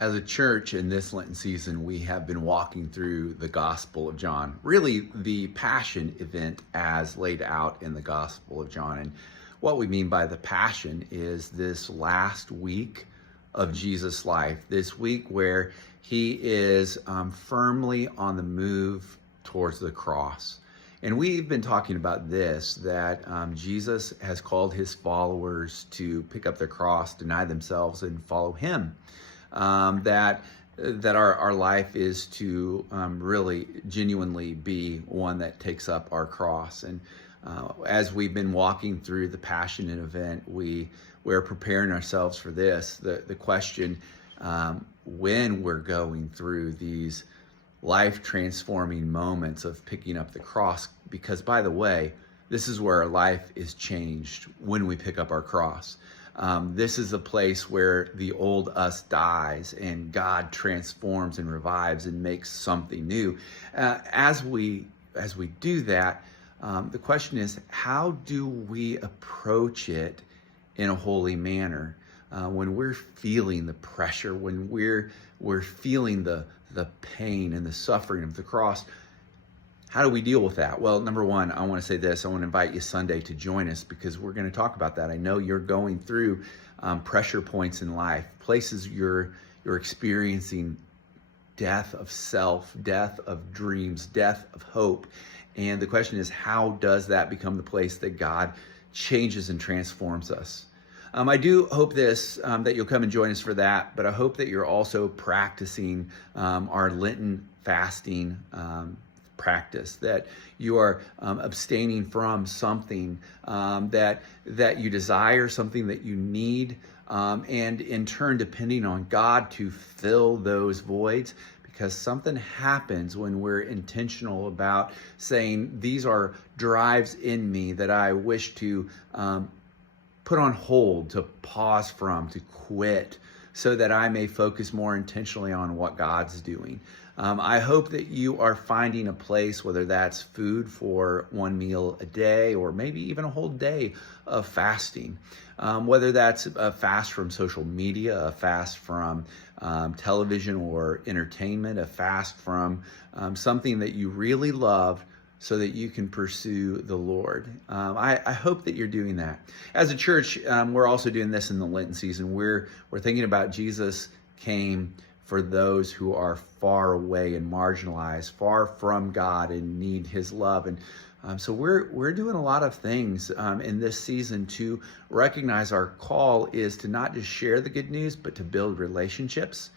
As a church in this Lenten season, we have been walking through the Gospel of John, really the Passion event as laid out in the Gospel of John. And what we mean by the Passion is this last week of Jesus' life, this week where he is firmly on the move towards the cross. And we've been talking about this, that Jesus has called his followers to pick up their cross, deny themselves, and follow him. That our life is to really genuinely be one that takes up our cross. And as we've been walking through the Passion event, we're preparing ourselves for this. The question, when we're going through these life-transforming moments of picking up the cross, because by the way, this is where our life is changed when we pick up our cross. This is a place where the old us dies and God transforms and revives and makes something new. As we do that, the question is, how do we approach it in a holy manner? When we're feeling the pressure, when we're feeling the pain and the suffering of the cross, how do we deal with that? Well, number one, I want to say this. I want to invite you Sunday to join us because we're going to talk about that. I know you're going through pressure points in life, places you're experiencing death of self, death of dreams, death of hope. And the question is, how does that become the place that God changes and transforms us? I do hope that you'll come and join us for that, but I hope that you're also practicing our Lenten fasting practice, that you are abstaining from something that you desire, something that you need, and in turn depending on God to fill those voids, because something happens when we're intentional about saying, these are drives in me that I wish to put on hold, to pause from, to quit, so that I may focus more intentionally on what God's doing. I hope that you are finding a place, whether that's food for one meal a day or maybe even a whole day of fasting, whether that's a fast from social media, a fast from television or entertainment, a fast from something that you really love, so that you can pursue the Lord. I hope that you're doing that. As a church, we're also doing this in the Lenten season. We're thinking about Jesus came for those who are far away and marginalized, far from God and need his love. And so we're doing a lot of things in this season to recognize our call is to not just share the good news, but to build relationships.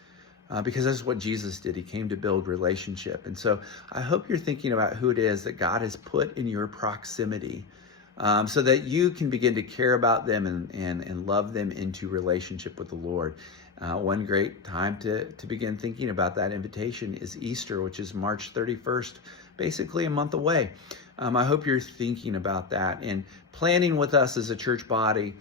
Because that's what Jesus did. He came to build relationship. And so I hope you're thinking about who it is that God has put in your proximity, so that you can begin to care about them and love them into relationship with the Lord. One great time to begin thinking about that invitation is Easter, which is March 31st, basically a month away. I hope you're thinking about that and planning with us as a church body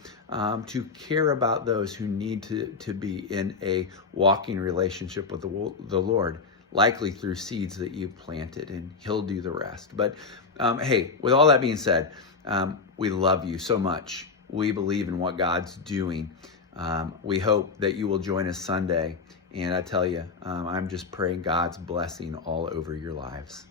to care about those who need to be in a walking relationship with the Lord, likely through seeds that you've planted, and he'll do the rest. But hey, with all that being said, we love you so much. We believe in what God's doing. We hope that you will join us Sunday. And I tell you, I'm just praying God's blessing all over your lives.